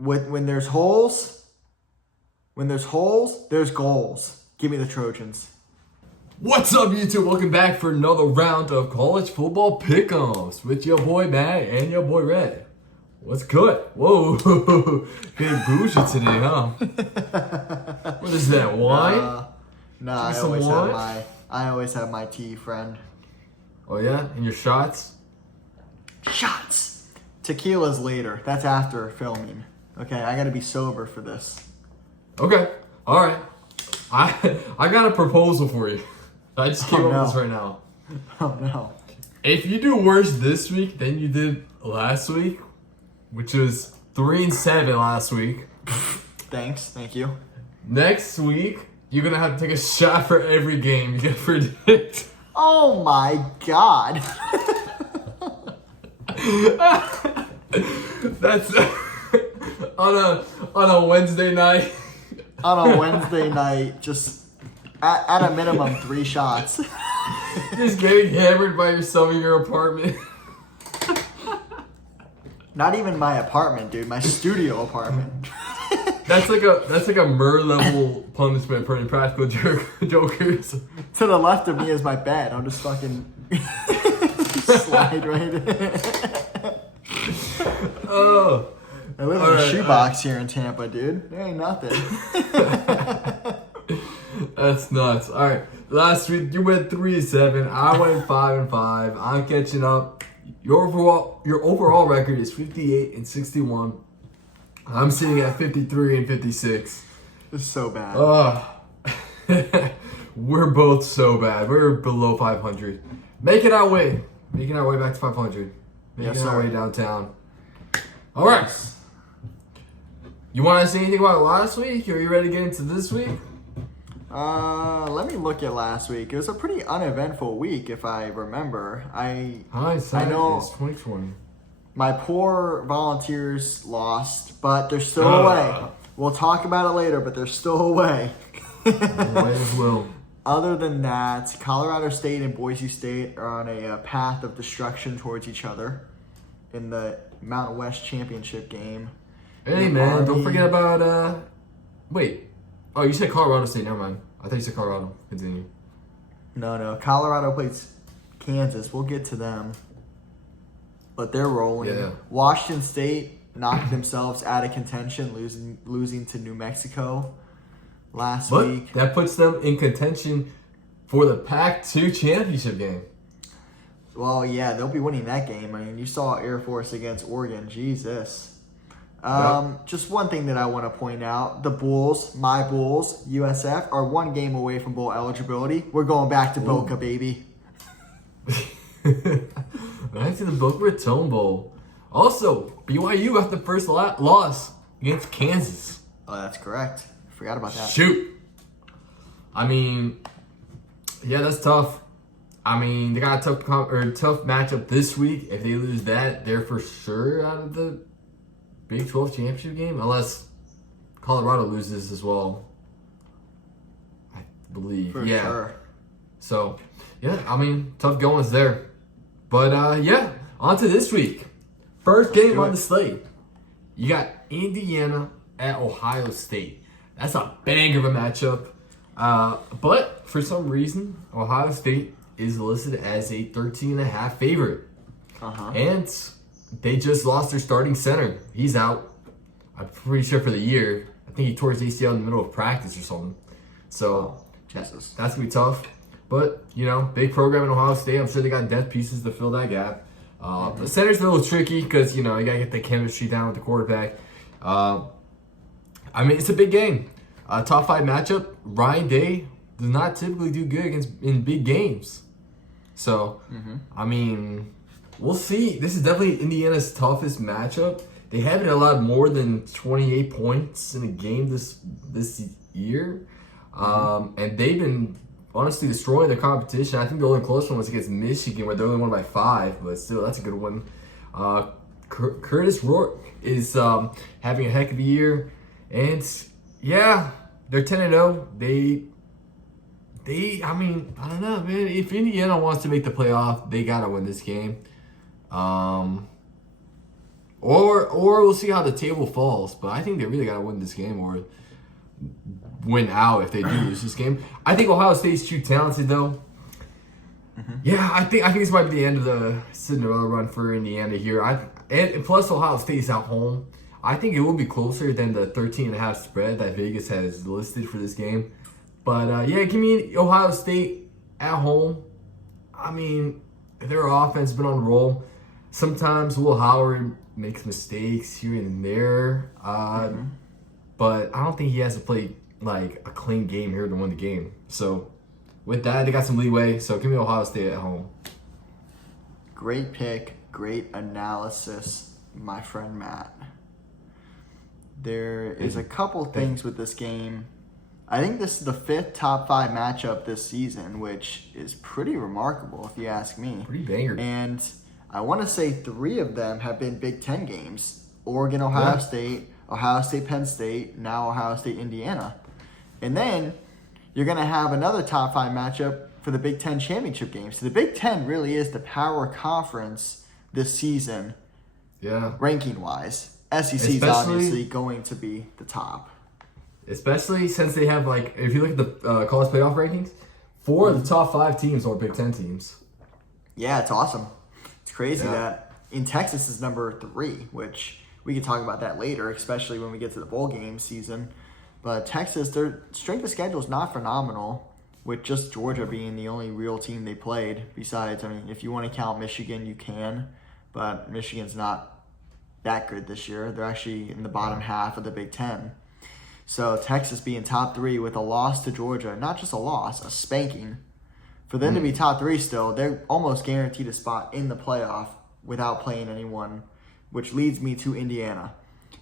when there's holes, there's goals. Give me the Trojans. What's up, YouTube? Welcome back for another round of college football pick'ems with your boy Matt and your boy Red. What's good? Whoa, getting bougie today, huh? What is that, wine? No, I always have my tea, friend. Oh yeah, and your shots? Shots. Tequila's later. That's after filming. Okay, I gotta be sober for this. Okay, all right. I got a proposal for you. I just came up with this right now. Oh no. If you do worse this week than you did last week, which was 3-7 last week. Thank you. Next week, you're gonna have to take a shot for every game you can predict. Oh my god. That's on a Wednesday night. On a Wednesday night, just at a minimum 3 shots. Just getting hammered by yourself in your apartment. Not even my apartment, dude. My studio apartment. That's like a murder level punishment for Impractical Jokers. To the left of me is my bed. I'm just fucking slide right in. Oh. I live in a shoebox here in Tampa, dude. There ain't nothing. That's nuts. All right. Last week you went 3-7. I went 5-5. I'm catching up. Your overall record is 58-61. I'm sitting at 53-56. This is so bad. We're both so bad. We're below 500. Making our way back to 500. Making our way downtown. All right. You want to say anything about last week? Are you ready to get into this week? Let me look at last week. It was a pretty uneventful week, if I remember. I know it's 2020. My poor Volunteers lost, but they're still away. We'll talk about it later, but they're still away. Always will. Other than that, Colorado State and Boise State are on a path of destruction towards each other in the Mountain West Championship game. Hey, man, don't forget about, wait. Oh, you said Colorado State. Never mind. I thought you said Colorado. Continue. No. Colorado plays Kansas. We'll get to them. But they're rolling. Yeah. Washington State knocked themselves out of contention, losing to New Mexico last week. That puts them in contention for the Pac-2 championship game. Well, yeah, they'll be winning that game. I mean, you saw Air Force against Oregon. Jesus. Just one thing that I want to point out. The Bulls, my Bulls, USF, are 1 game away from bowl eligibility. We're going back to Boca, baby. Back to the Boca Raton Bowl. Also, BYU got the first loss against Kansas. Oh, that's correct. Forgot about that. Shoot. I mean, yeah, that's tough. I mean, they got a tough matchup this week. If they lose that, they're for sure out of the Big 12 championship game, unless Colorado loses as well. I believe. For sure. So, yeah, I mean, tough goings there. But, yeah, on to this week. First game on the slate. You got Indiana at Ohio State. That's a bang of a matchup. But, for some reason, Ohio State is listed as a 13.5 favorite. And they just lost their starting center. He's out. I'm pretty sure for the year. I think he tore his ACL in the middle of practice or something. So, Jesus. That's going to be tough. But, big program in Ohio State. I'm sure they got depth pieces to fill that gap. The center's a little tricky because, you got to get the chemistry down with the quarterback. I mean, it's a big game. Top 5 matchup. Ryan Day does not typically do good in big games. So, I mean, we'll see. This is definitely Indiana's toughest matchup. They haven't allowed more than 28 points in a game this year. And they've been honestly destroying their competition. I think the only close one was against Michigan, where they only won by 5, but still, that's a good one. Curtis Rourke is having a heck of a year. And, yeah, they're 10-0. I mean, I don't know, man. If Indiana wants to make the playoff, they got to win this game. Or we'll see how the table falls. But I think they really got to win this game or win out if they do lose this game. I think Ohio State's too talented, though. Yeah, I think this might be the end of the Cinderella run for Indiana here. And plus Ohio State's at home. I think it will be closer than the 13.5 spread that Vegas has listed for this game. But yeah, give me Ohio State at home. I mean, their offense has been on a roll. Sometimes Will Howard makes mistakes here and there. But I don't think he has to play like a clean game here to win the game. So with that, they got some leeway. So give me Ohio State at home. Great pick. Great analysis, my friend Matt. There is a couple things with this game. I think this is the 5th top 5 matchup this season, which is pretty remarkable if you ask me. Pretty banger. And I want to say 3 of them have been Big Ten games. Oregon, Ohio State, Penn State, now Ohio State, Indiana. And then you're going to have another top 5 matchup for the Big Ten championship game. So the Big Ten really is the power conference this season, ranking-wise. SEC is obviously going to be the top. Especially since they have, like, if you look at the college playoff rankings, 4 of the top 5 teams are Big Ten teams. Yeah, it's awesome. It's crazy that in Texas is number 3, which we can talk about that later, especially when we get to the bowl game season. But Texas, their strength of schedule is not phenomenal, with just Georgia being the only real team they played. Besides, I mean, if you want to count Michigan, you can. But Michigan's not that good this year. They're actually in the bottom half of the Big Ten. So Texas being top 3 with a loss to Georgia, not just a loss, a spanking. For them to be top 3 still, they're almost guaranteed a spot in the playoff without playing anyone, which leads me to Indiana.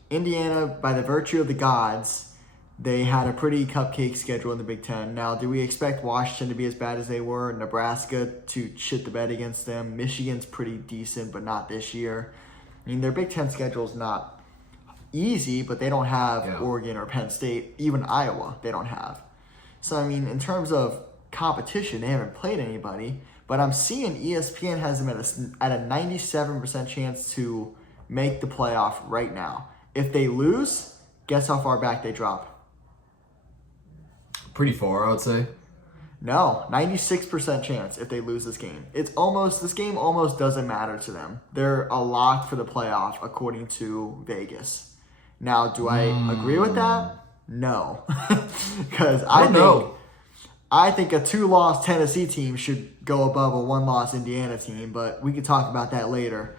Indiana, by the virtue of the gods, they had a pretty cupcake schedule in the Big Ten. Now, do we expect Washington to be as bad as they were? Nebraska to shit the bed against them? Michigan's pretty decent, but not this year. I mean, their Big Ten schedule is not easy, but they don't have Oregon or Penn State. Even Iowa, they don't have. So, I mean, in terms of competition, they haven't played anybody. But I'm seeing ESPN has them at a 97% chance to make the playoff right now. If they lose, guess how far back they drop? Pretty far, I would say. No, 96% chance if they lose this game. This game almost doesn't matter to them. They're a lock for the playoff according to Vegas. Now, do I agree with that? No. Because I think a 2-loss Tennessee team should go above a 1-loss Indiana team, but we can talk about that later.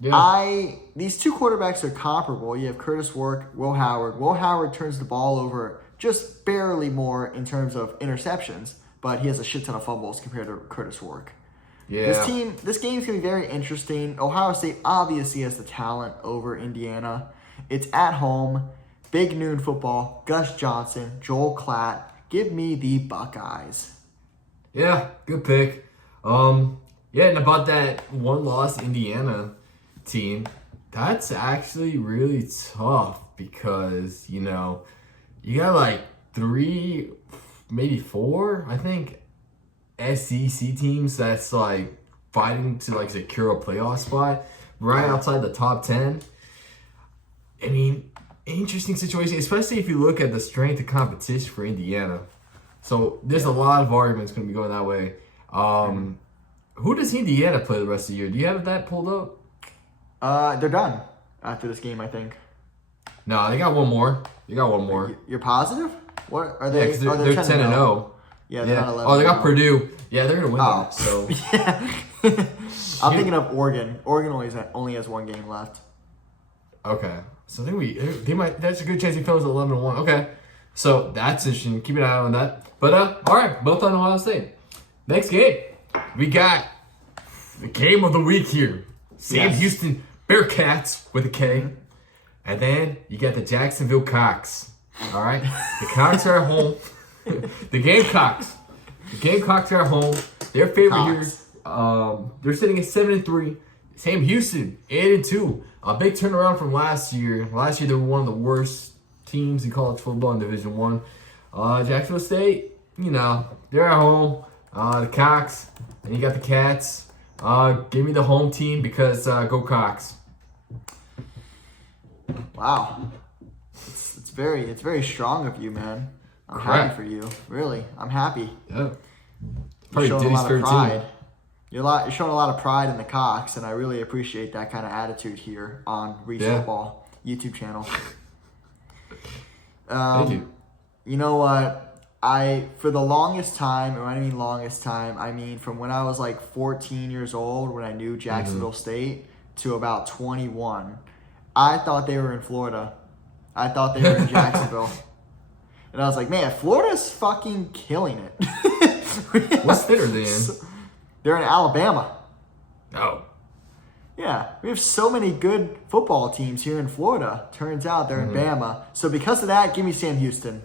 Yeah. These 2 quarterbacks are comparable. You have Curtis Work, Will Howard. Will Howard turns the ball over just barely more in terms of interceptions, but he has a shit ton of fumbles compared to Curtis Work. Yeah. This game's going to be very interesting. Ohio State obviously has the talent over Indiana. It's at home, big noon football, Gus Johnson, Joel Klatt. Give me the Buckeyes. Yeah, good pick. And about that 1-loss Indiana team, that's actually really tough because, you got like 3, maybe 4, I think, SEC teams that's like fighting to like secure a playoff spot right outside the top 10. I mean, interesting situation, especially if you look at the strength of competition for Indiana. So there's a lot of arguments going to be going that way. Who does Indiana play the rest of the year? Do you have that pulled up? They're done after this game, I think. No, they got one more. You're positive? What are they? Yeah, they're 10-0. Yeah, they're not 11. Oh, they got Purdue. Yeah, they're gonna win that. So I'm thinking of Oregon. Oregon only has 1 game left. Okay, so I think they might. That's a good chance he fills 11-1. Okay, so that's interesting. Keep an eye on that. But all right, both on Ohio State. Next game, we got the game of the week here. Sam Houston Bearcats with a K. And then you got the Jacksonville Cocks. All right? The Cocks are at home. The Gamecocks. The Gamecocks are at home. Their favorite here. They're sitting at 7-3. Sam Houston, 8-2. A big turnaround from last year. Last year they were one of the worst teams in college football in Division I. Jacksonville State, they're at home. The Cocks. And you got the Cats. Give me the home team because go Cocks. Wow. It's very strong of you, man. I'm Crap. happy for you. Really, I'm happy. Yeah. You're Probably showing a Diddy's lot of favorite pride. team. You're showing a lot of pride in the Cox, and I really appreciate that kind of attitude here on Reach Yeah. Football YouTube channel. Thank you. You know what? For the longest time, and when I mean longest time, I mean from when I was like 14 years old, when I knew Jacksonville State, to about 21, I thought they were in Florida. I thought they were in Jacksonville. And I was like, man, Florida's fucking killing it. What state are they in? They're in Alabama. Oh. Yeah, we have so many good football teams here in Florida. Turns out they're in Bama. So because of that, give me Sam Houston.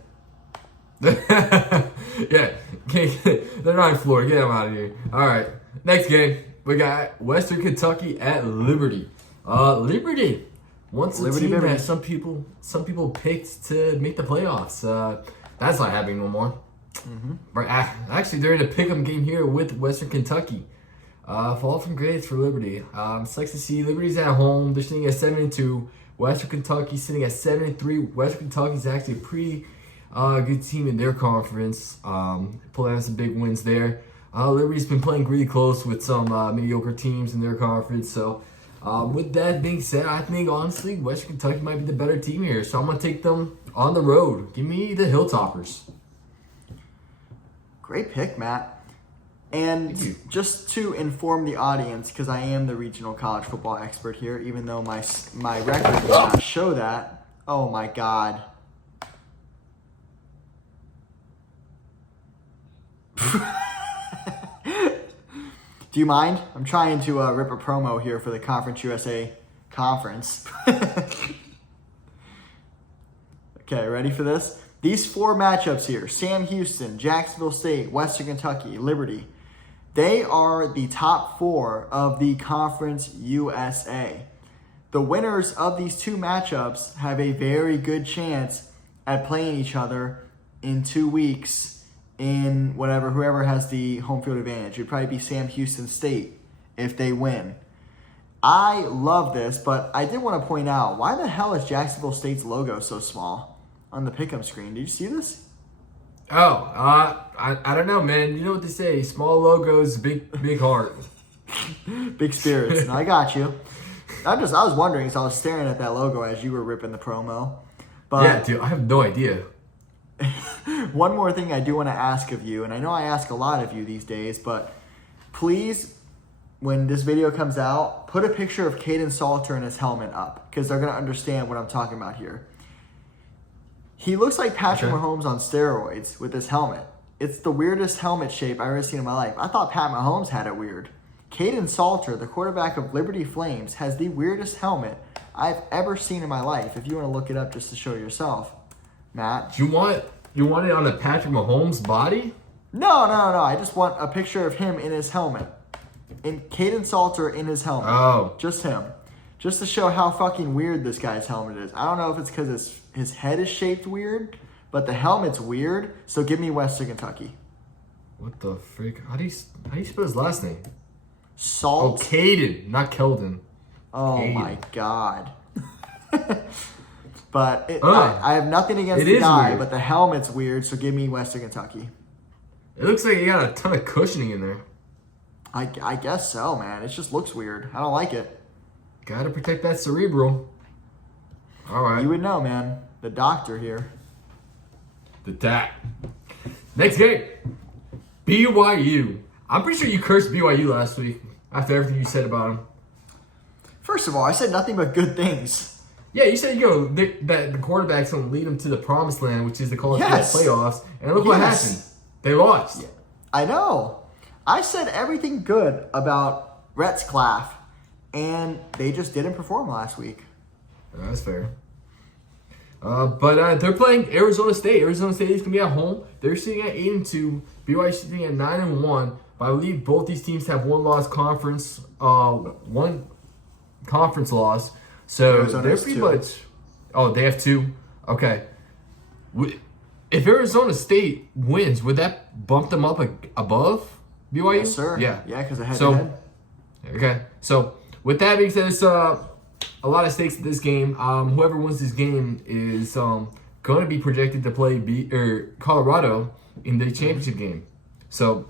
Yeah. They're not in Florida. Get them out of here. All right. Next game. We got Western Kentucky at Liberty. Liberty. Once a Liberty team Liberty. that some people picked to make the playoffs. That's not happening no more. Right, actually, they're in a pick'em game here with Western Kentucky. Fall from grades for Liberty. Sucks to see Liberty's at home. They're sitting at 7-2. Western Kentucky sitting at 7-3. Western Kentucky's actually a pretty good team in their conference. Pulling out some big wins there. Liberty's been playing really close with some mediocre teams in their conference. So, with that being said, I think honestly Western Kentucky might be the better team here. So I'm gonna take them on the road. Give me the Hilltoppers. Great pick, Matt. And just to inform the audience, because I am the regional college football expert here, even though my record does not show that. Oh my God. Do you mind? I'm trying to rip a promo here for the Conference USA conference. Okay, ready for this? These four matchups here, Sam Houston, Jacksonville State, Western Kentucky, Liberty, they are the top four of the Conference USA. The winners of these two matchups have a very good chance at playing each other in 2 weeks in whoever has the home field advantage. It would probably be Sam Houston State if they win. I love this, but I did want to point out, why the hell is Jacksonville State's logo so small on the pick'em screen? Did you see this? Oh, I don't know, man. You know what they say? Small logos, big heart. Big spirits. No, I got you. I was wondering, so I was staring at that logo as you were ripping the promo. But Yeah, dude, I have no idea. one more thing I do want to ask of you, and I know I ask a lot of you these days, but please, when this video comes out, put a picture of Caden Salter and his helmet up, because they're going to understand what I'm talking about here. He looks like Patrick Mahomes on steroids with this helmet. It's the weirdest helmet shape I've ever seen in my life. I thought Pat Mahomes had it weird. Caden Salter, the quarterback of Liberty Flames, has the weirdest helmet I've ever seen in my life. If you want to look it up just to show yourself, Matt. You want it on the Patrick Mahomes body? No. I just want a picture of him in his helmet. In Caden Salter in his helmet. Oh. Just him. Just to show how fucking weird this guy's helmet is. I don't know if it's because his head is shaped weird, but the helmet's weird. So give me Western Kentucky. What the freak? How do you spell his last name? Salt. Oh, Caden, not Keldon. Oh Caden. my God. But Ugh. I have nothing against It the is guy, weird. but the helmet's weird, so give me Western Kentucky. It looks like he got a ton of cushioning in there. I guess so, man. It just looks weird. I don't like it. Gotta protect that cerebral. All right. You would know, man. The doctor here. The tack. Next game. BYU. I'm pretty sure you cursed BYU last week after everything you said about them. First of all, I said nothing but good things. Yeah, you said that the quarterback's going to lead them to the promised land, which is the college Yes. playoffs. And look what Yes. happened. They lost. Yeah, I know. I said everything good about Rhett's Claff, and they just didn't perform last week. That's fair. But they're playing Arizona State. Arizona State is going to be at home. They're sitting at 8-2. BYU sitting at 9-1. But I believe both these teams have one conference loss. So Arizona they're has pretty two. much. Oh, they have two. Okay. If Arizona State wins, would that bump them up above BYU? Yes, sir. Yeah. Yeah, because I had So- to head. Okay. So with that being said, it's a a lot of stakes in this game. Whoever wins this game is going to be projected to play Colorado in the championship game. So,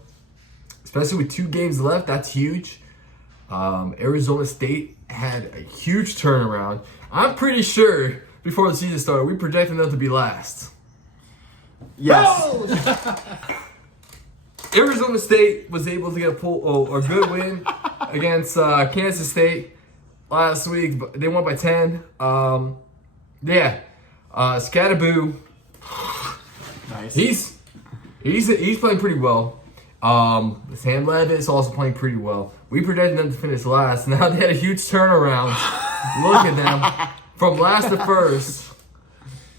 especially with 2 games left, that's huge. Arizona State had a huge turnaround. I'm pretty sure before the season started, we projected them to be last. Yes. Arizona State was able to get a good win against Kansas State last week. They won by 10. Scatterboo. Nice. He's playing pretty well. Sam Levis also playing pretty well. We projected them to finish last. Now they had a huge turnaround. Look at them from last to first.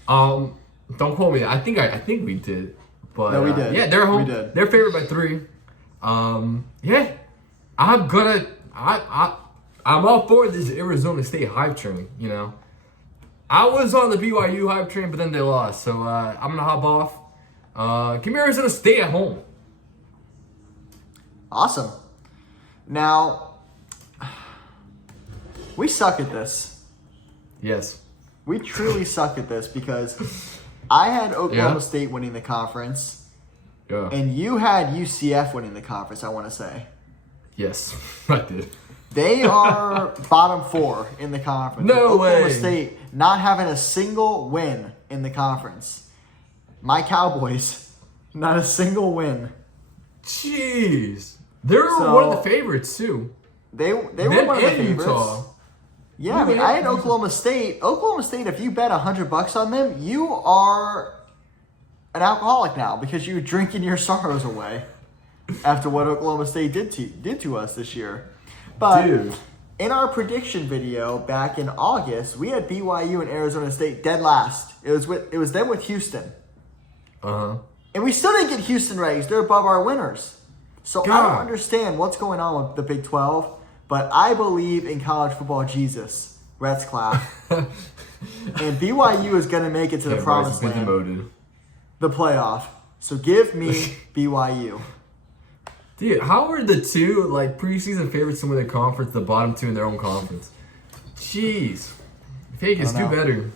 Don't quote me. I think we did. But no, we did. Yeah, they're home. We did. They're favored by 3. I'm all for this Arizona State hype train. You know, I was on the BYU hype train, but then they lost. So I'm gonna hop off. Give me Arizona State at home. Awesome. Now, we suck at this. Yes. We truly suck at this because I had Oklahoma State winning the conference, and you had UCF winning the conference, I want to say. Yes, I did. They are bottom 4 in the conference. No Oklahoma way. State not having a single win in the conference. My Cowboys, not a single win. Jeez. They were one of the favorites, too. They were one of the favorites. Utah. Yeah, I mean, I had Oklahoma State. Oklahoma State, if you bet $100 on them, you are an alcoholic now because you're drinking your sorrows away after what Oklahoma State did to us this year. But Dude. In our prediction video back in August, we had BYU and Arizona State dead last. It was them with Houston. And we still didn't get Houston right because they're above our winners. So I don't understand what's going on with the Big 12. But I believe in college football Jesus. Reds clap. And BYU is going to make it to the promised land. The playoff. So give me BYU. Dude, how are the 2 preseason favorites to win the conference, the bottom 2 in their own conference? Jeez. Vegas, do better.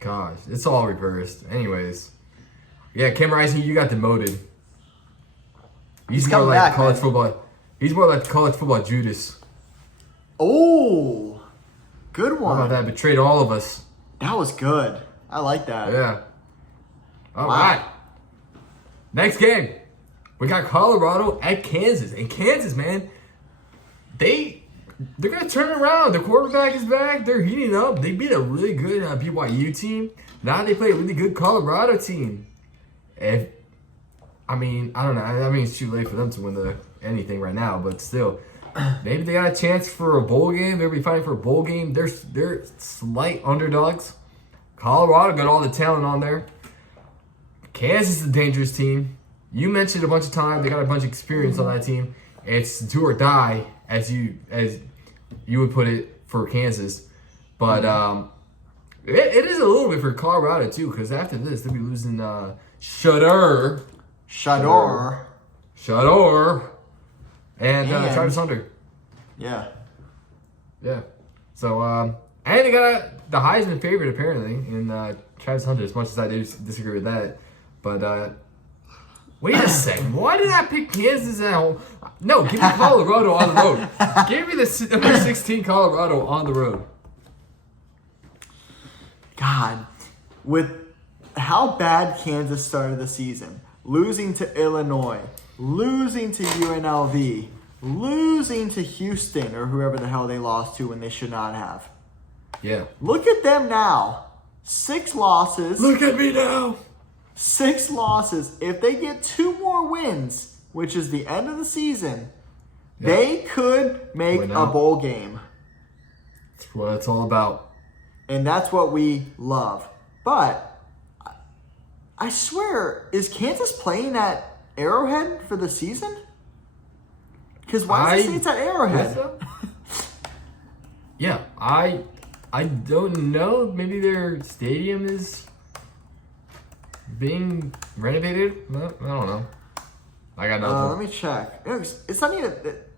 Gosh, it's all reversed. Anyways. Yeah, Cam Rising, you got demoted. He's more like back, college football. He's more like college football Judas. Oh, good one. How about that? Betrayed all of us. That was good. I like that. Yeah. All right. Next game. We got Colorado at Kansas. And Kansas, man, they're going to turn around. The quarterback is back. They're heating up. They beat a really good BYU team. Now they play a really good Colorado team. I don't know. I mean, it's too late for them to win anything right now, but still, maybe they got a chance for a bowl game. They'll be fighting for a bowl game. They're slight underdogs. Colorado got all the talent on there. Kansas is a dangerous team. You mentioned a bunch of times they got a bunch of experience on that team. It's do or die, as you would put it for Kansas, but it is a little bit for Colorado too, because after this they'll be losing Shador. And Travis Hunter. Yeah. Yeah. So, and they got the Heisman favorite, apparently, in Travis Hunter, as much as I do disagree with that. But, wait a second. Why did I pick Kansas at home? No, give me Colorado on the road. Give me the number 16 Colorado on the road. God. With how bad Kansas started the season, losing to Illinois, losing to UNLV, losing to Houston or whoever the hell they lost to when they should not have. Yeah. Look at them now. 6 losses. Look at me now. 6 losses. If they get 2 more wins, which is the end of the season, they could make a bowl game. That's what it's all about. And that's what we love. But I swear, is Kansas playing at Arrowhead for the season? Because why does it say it's at Arrowhead? So. Yeah, I don't know. Maybe their stadium is being renovated. I don't know. I got nothing. Let me check. It's not even.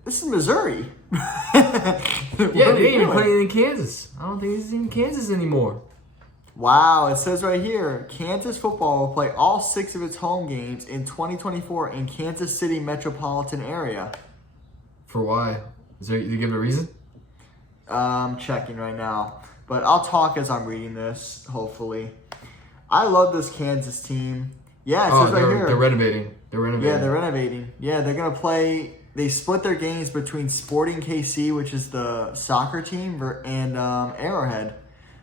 This is Missouri. Yeah, they ain't even playing in Kansas. I don't think this is even Kansas anymore. Wow, it says right here, Kansas football will play all 6 of its home games in 2024 in Kansas City metropolitan area. For why? Did you give it a reason? I'm checking right now. But I'll talk as I'm reading this, hopefully. I love this Kansas team. Yeah, it says right here. They're renovating. Yeah, they're renovating. Yeah, they're going to play. They split their games between Sporting KC, which is the soccer team, and Arrowhead.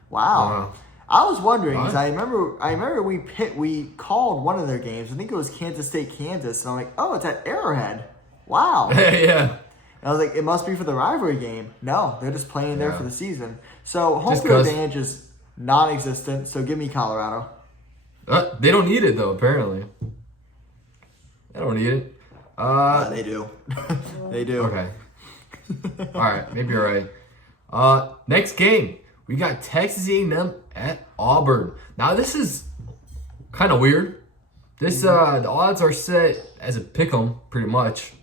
Wow. I was wondering, because I remember we called one of their games. I think it was Kansas State, Kansas. And I'm like, oh, it's at Arrowhead. Wow. Yeah. And I was like, it must be for the rivalry game. No, they're just playing there for the season. So home field advantage is non-existent. So give me Colorado. They don't need it though. Apparently, they don't need it. They do. They do. Okay. All right, maybe you're right. Next game, we got Texas A&M at Auburn. Now this is kind of weird. This the odds are set as a pick'em pretty much.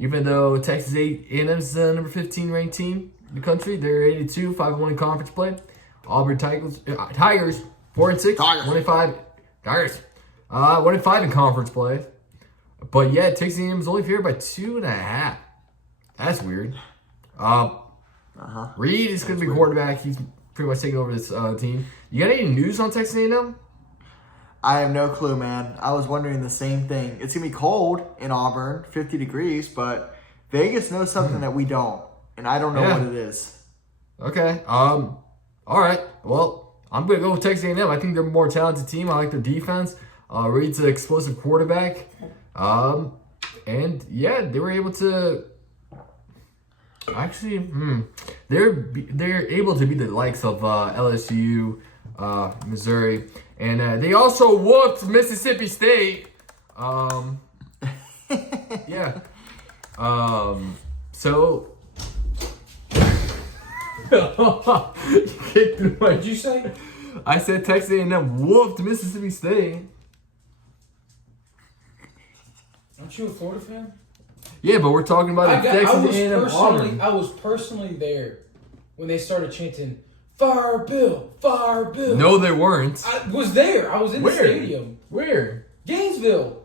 Even though Texas A&M is the number 15 ranked team in the country, they're 82, 5-1 in conference play. Auburn Tigers 4-6, 1-5. Tigers 1-5 in conference play. But yeah, Texas A&M is only favored by 2.5. That's weird. Reed is going to be quarterback. He's pretty much taking over this team. You got any news on Texas A&M? I have no clue, man. I was wondering the same thing. It's going to be cold in Auburn, 50 degrees, but Vegas knows something that we don't, and I don't know what it is. Okay. All right. Well, I'm going to go with Texas A&M. I think they're a more talented team. I like their defense. Reed's an explosive quarterback. And, yeah, they were able to... Actually, they're able to beat the likes of LSU, Missouri, and they also whooped Mississippi State. Yeah. So. What did you say? I said Texas A&M whooped Mississippi State. Aren't you a Florida fan? Yeah, but we're talking about Texas A&M Auburn. I was personally there when they started chanting, "Fire Bill, Fire Bill." No, they weren't. I was there. I was in the stadium. Where? Gainesville.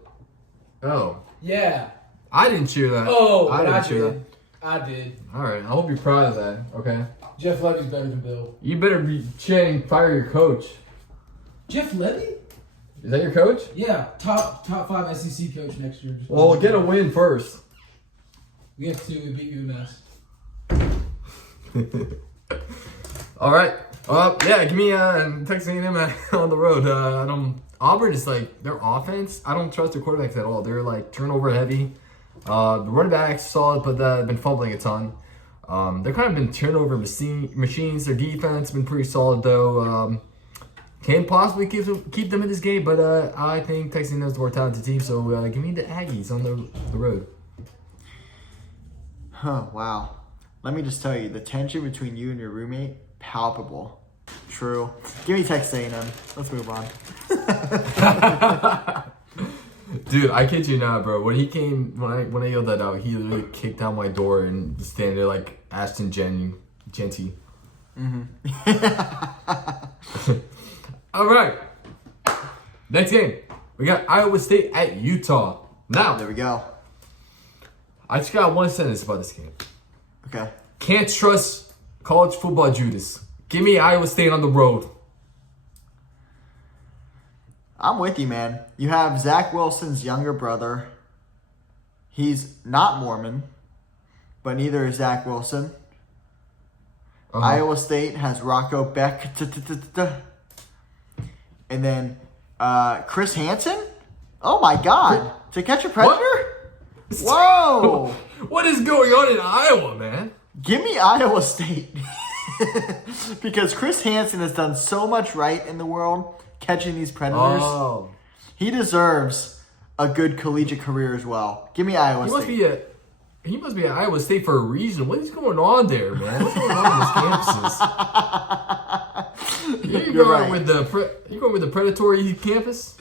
Oh. Yeah. I didn't cheer that. Oh, I didn't cheer that. I did. All right. I hope you're proud of that. Okay. Jeff Levy's better than Bill. You better be chanting "Fire your coach." Jeff Levy? Is that your coach? Yeah, top 5 SEC coach next year. Well, get a win first. We have to beat UMass. All right. Yeah, give me Texas A&M on the road. Auburn is like their offense. I don't trust their quarterbacks at all. They're like turnover heavy. The running backs solid, but they've been fumbling a ton. They're kind of been turnover machines. Their defense has been pretty solid though. Can possibly keep them in this game, but I think Texas A&M is the more talented team. So give me the Aggies on the road. Huh, wow. Let me just tell you, the tension between you and your roommate, palpable. True. Give me Texas A&M. Let's move on. Dude, I kid you not, bro. When I yelled that out, he literally kicked down my door and just standing there like Ashton Genty. All right. Next game. We got Iowa State at Utah. Now, there we go. I just got one sentence about this game. Okay. Can't trust college football Judas. Give me Iowa State on the road. I'm with you, man. You have Zach Wilson's younger brother. He's not Mormon, but neither is Zach Wilson. Iowa State has Rocco Beck. And then Chris Hansen? Oh, my God. To Catch a Predator? What? Whoa! What is going on in Iowa, man? Give me Iowa State. Because Chris Hansen has done so much right in the world catching these predators. Oh. He deserves a good collegiate career as well. Give me Iowa State. He must be at Iowa State for a reason. What is going on there, man? What's going on with these campuses? You're going with the predatory campus?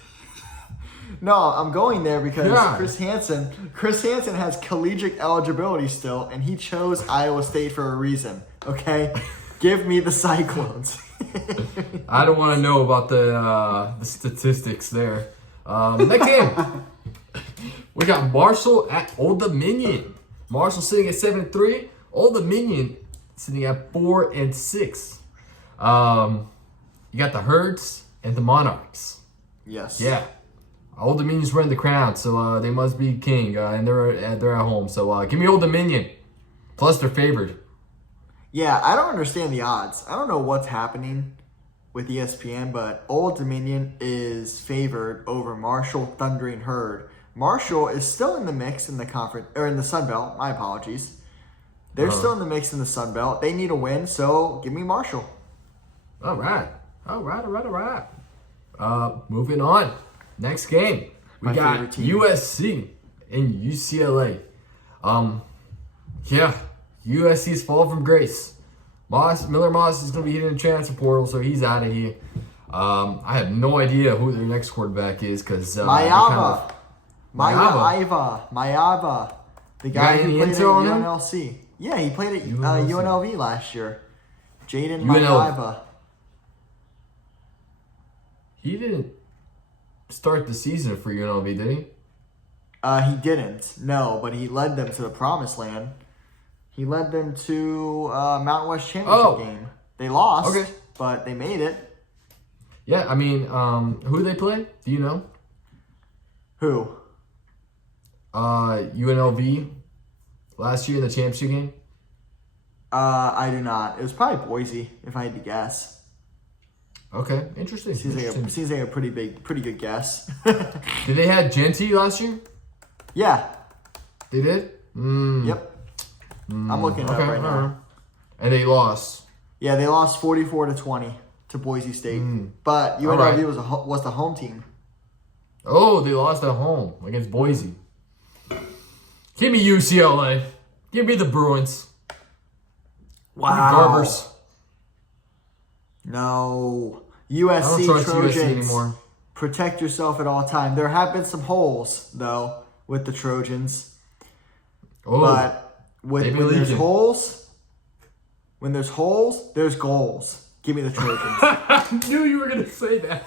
No, I'm going there because God. Chris Hansen has collegiate eligibility still, and he chose Iowa State for a reason. Okay, give me the Cyclones. I don't want to know about the statistics there. Next game, we got Marshall at Old Dominion. Marshall sitting at 7-3. Old Dominion sitting at 4-6. You got the Herds and the Monarchs. Yes. Yeah. Old Dominion's running the crown, so they must be king, and they're at home. So give me Old Dominion. Plus, they're favored. Yeah, I don't understand the odds. I don't know what's happening with ESPN, but Old Dominion is favored over Marshall Thundering Herd. Marshall is still in the mix in the conference or in the Sun Belt. My apologies. They're still in the mix in the Sun Belt. They need a win, so give me Marshall. All right. Moving on. Next game, we My got favorite team. USC and UCLA. Yeah, USC's fall from grace. Miller Moss is going to be hitting the transfer portal, so he's out of here. I have no idea who their next quarterback is because Maiava. The guy got who any played at intel on him? UNLC. Yeah, he played at UNLC. UNLV last year. Jaden UNLV. Maiava. He didn't start the season for UNLV, did he? He didn't. No, but he led them to the promised land. He led them to Mountain West Championship game. They lost, but they made it. Yeah, I mean, who did they play? Do you know? Who? UNLV last year in the championship game. I do not. It was probably Boise, if I had to guess. Okay, interesting. Seems like a pretty good guess. Did they have Genty last year? Yeah. They did? Yep. I'm looking it up right now. And they lost. Yeah, they lost 44-20 to Boise State. But UNLV was the home team. Oh, they lost at home against Boise. Give me UCLA. Give me the Bruins. Wow. Garbers. No. I don't USC trust Trojans. USC anymore. Protect yourself at all time. There have been some holes, though, with the Trojans. Oh, But when there's leaking. holes, there's goals. Give me the Trojans. I knew you were going to say that.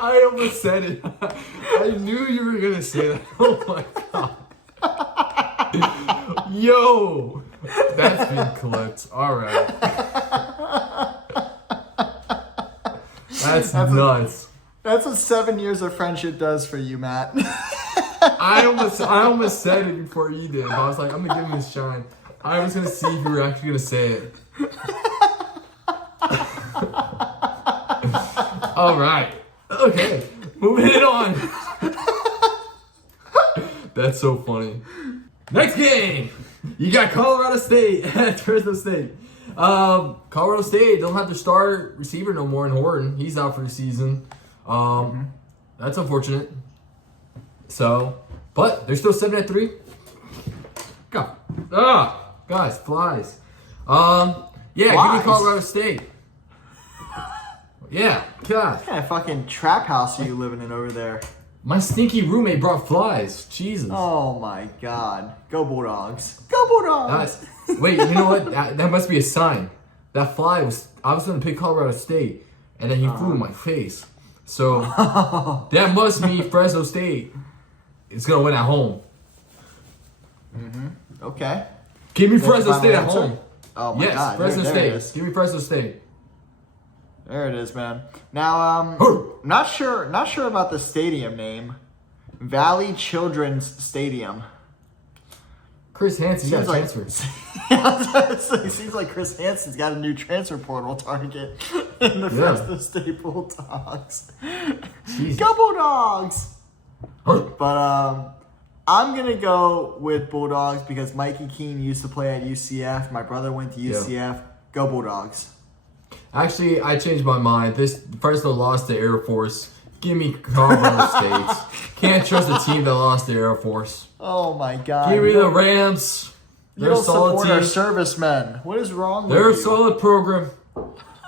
I almost said it. I knew you were going to say that. Oh, my God. Yo. That's been clipped. All right. That's nuts. That's what 7 years of friendship does for you, Matt. I almost said it before you did. But I was like, I'm gonna give him his shine. I was gonna see if you were actually gonna say it. All right. Okay. Moving it on. That's so funny. Next game. You got Colorado State at Fresno State. Colorado State don't have their star receiver no more in Horton. He's out for the season. That's unfortunate. So, but they're still 7-3. God. Guys, flies. Yeah, give me Colorado State. Yeah, God. What kind of fucking trap house are you living in over there? My stinky roommate brought flies. Jesus. Oh my God. Go Bulldogs. Go Bulldogs. Wait, you know what? That must be a sign. That fly I was going to pick Colorado State, and then he flew in my face. So, that must mean Fresno State is going to win at home. Okay. Give me That's Fresno the State final at answer? home. Oh my Yes, God. Fresno there State. it is. Give me Fresno State. There it is, man. Now, not sure about the stadium name. Valley Children's Stadium. Chris Hansen, you got a transfer. It seems like Chris Hansen's got a new transfer portal target in the Fresno State Bulldogs. Jesus. Go Bulldogs! But I'm gonna go with Bulldogs because Mikey Keene used to play at UCF. My brother went to UCF. Yeah. Go Bulldogs! Actually, I changed my mind. This Fresno lost to Air Force. Give me Colorado State. Can't trust a team that lost to Air Force. Oh my God! Give me the Rams. You They're a don't solid support team. our servicemen. What is wrong with They're you? a solid program.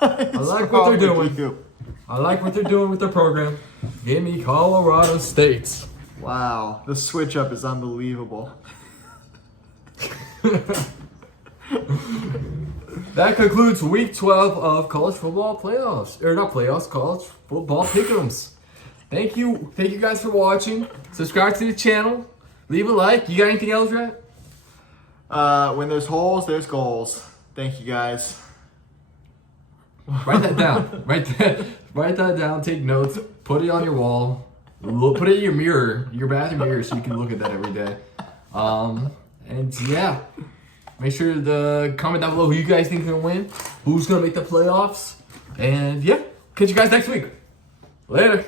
I like what they're doing. I like what they're doing with their program. Give me Colorado State. Wow, the switch up is unbelievable. That concludes week 12 of college football playoffs. Or not playoffs, college football pick'ems. Thank you guys for watching. Subscribe to the channel. Leave a like. You got anything else, Rhett? When there's holes, there's goals. Thank you guys. Write that down. Write that down. Take notes. Put it on your wall. Put it in your mirror, your bathroom mirror, so you can look at that every day. And yeah, make sure to comment down below who you guys think is gonna win, who's gonna make the playoffs, and yeah, catch you guys next week. Later.